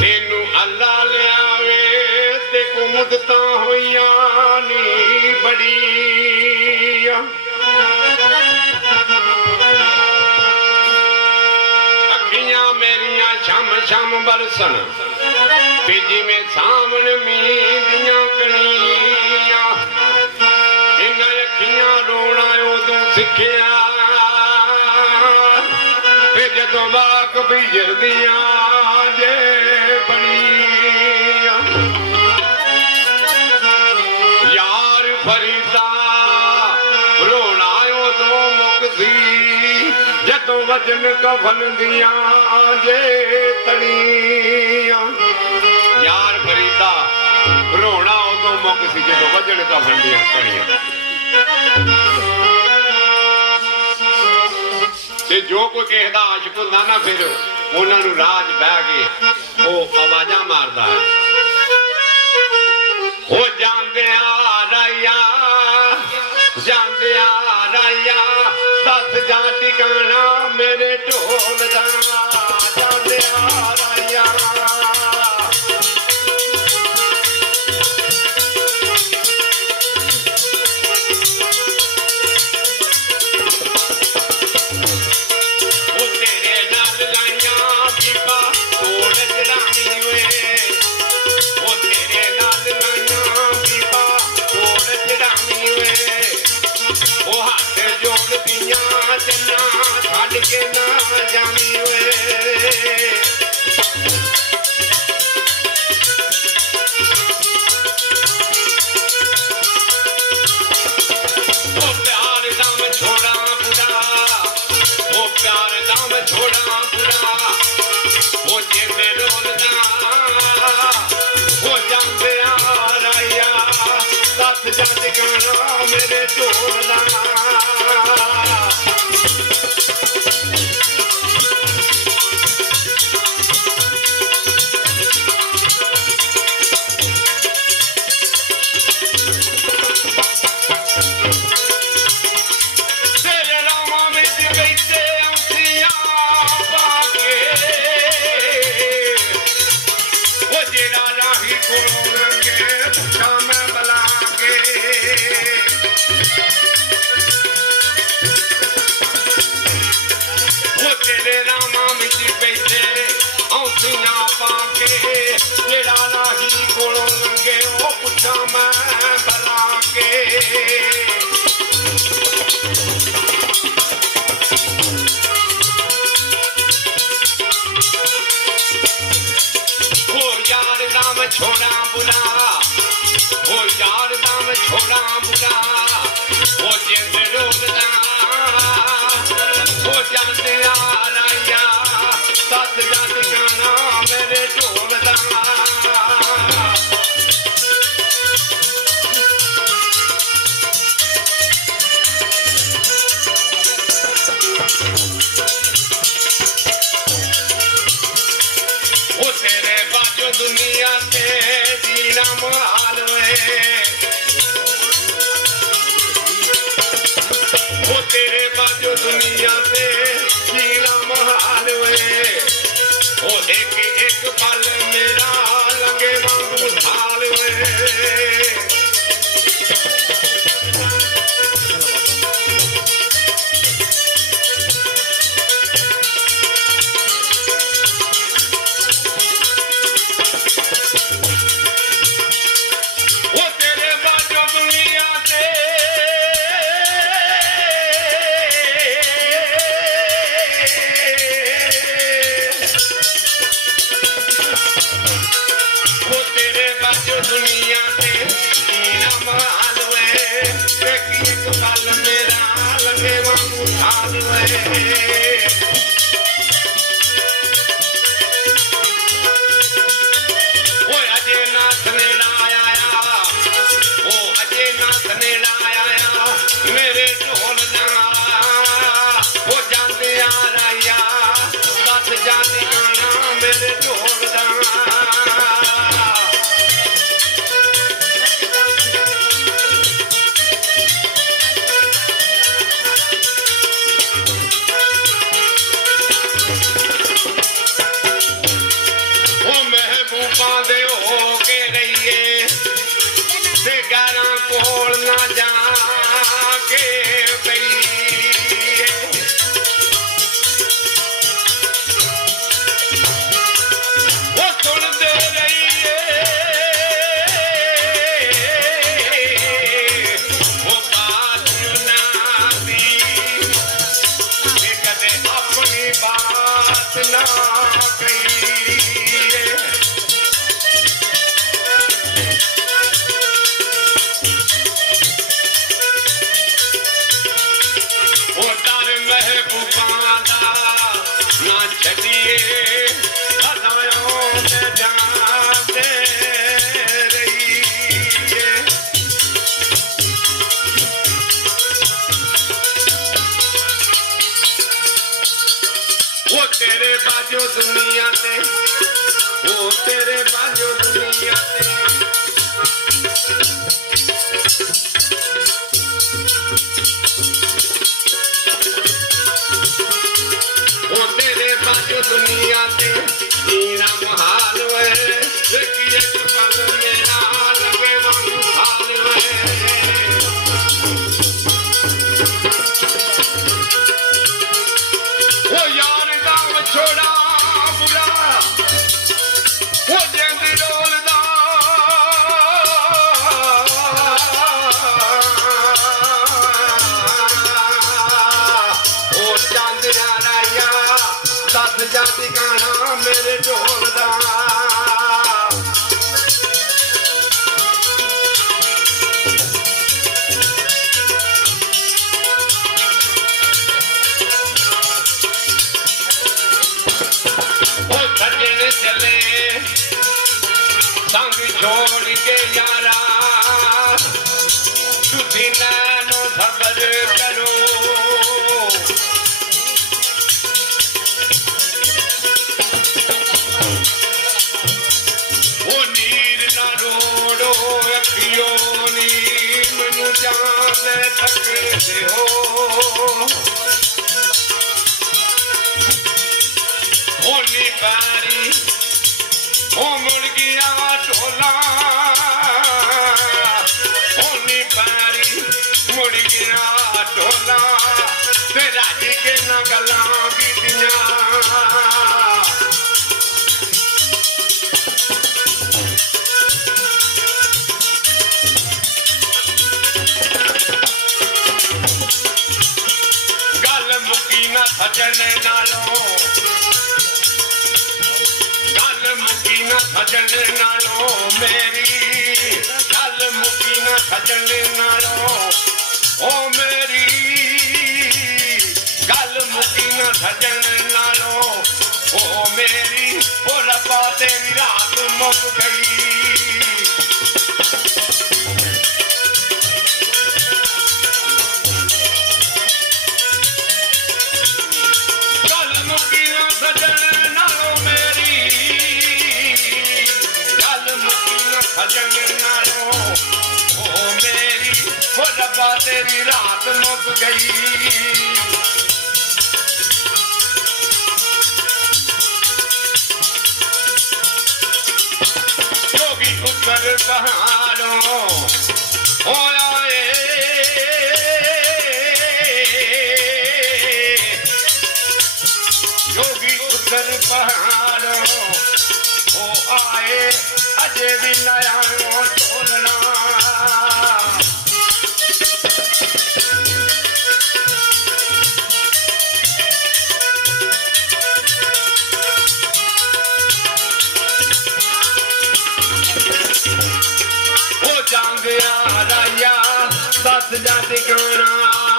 तेनू अल्लाह लियावे ते कुमुदतां होइयां नी बड़ी अखियां मेरियां शम शम बरसन ते जिवें सावन मींह दियां कणियां इन्हां अखियां रोना उदों सिखिया ते जदों वाक बिजरदियां जे बणियां यार फरीदा रोना उदों मुकदी जदों वजन कफन दियां जे तणियां यार फरीदा रोना उदों मुक सी जदों वजन कफन दियां तणियां ते जो कोई किसी दा आशिक हुंदा ना फिर उन्हां नूं राह च बह के वो आवाज़ां मारदा है ओ जांदिया राया दस जा टिकाना मेरे ढोल दा जांदिया राया के ना जानी वे ओ प्यार दाम छोड़ा बुरा ओ प्यार दाम छोड़ा बुरा ओ जिंदे रोलदा ओ जांदे आ राया दस जद गाना मेरे ढोला छोड़ा बुरा ओ यार दाम छोड़ा बुरा ओ जिंद रोलदा ओ जांदे आ राया सत जद गाना मेरे ढोलदा ओ तेरे बाजो दुनिया से जीना मुहाल वो तेरे बाजो दुनिया से जीना मुहाल वो एक एक पल मेरा लगे वांगू ढाल दुनिया से जीना माल एक पल मेरा लगे वांगू ढाल अजय नाथ ने आया ओ अजय नाथ ने आया मेरे ढोल वो जाते आ रहा दस जाते आना मेरे ढोल तेरे बाजो दुनिया ते ओ तेरे बाजो दुनिया ते ओ तेरे बाजो दुनिया ते नीरा महाल वे देखी एक पल मेरा लगे वांगू हाल वे ओ यार गाँव छोड़ा बुरा वो जिंद डोलदा ओ चांदिया राया दस जाति गाना मेरे ढोलदा चले संग छोड़ के यारा तुझी नैनो खबर करो वो नीर ना रोड़ो अखियों नी मैनू जान तकदे हो होनी पैरी ओ मुड़ गया ढोला होनी पैरी मुड़ गया ढोला ते राजी के न गल्लां कीतियां गल मुकी ना सजन नालों सजन नालो मेरी गल मुकी न सजन नालो ओ मेरी गल मुकी न सजन नालो ओ मेरी ओ रब्बा तेरी रात मुक गई गल मुकी न सजन नालो मेरी सजन नालो ओ मेरी ओ रब्बा तेरी रात मुक गई जोगी पुत्र पहाड़ों ओ आए जोगी पुत्र पहाड़ों ओ आए अजे भी नया ढोलना ओ जांग राया दस जाति गाना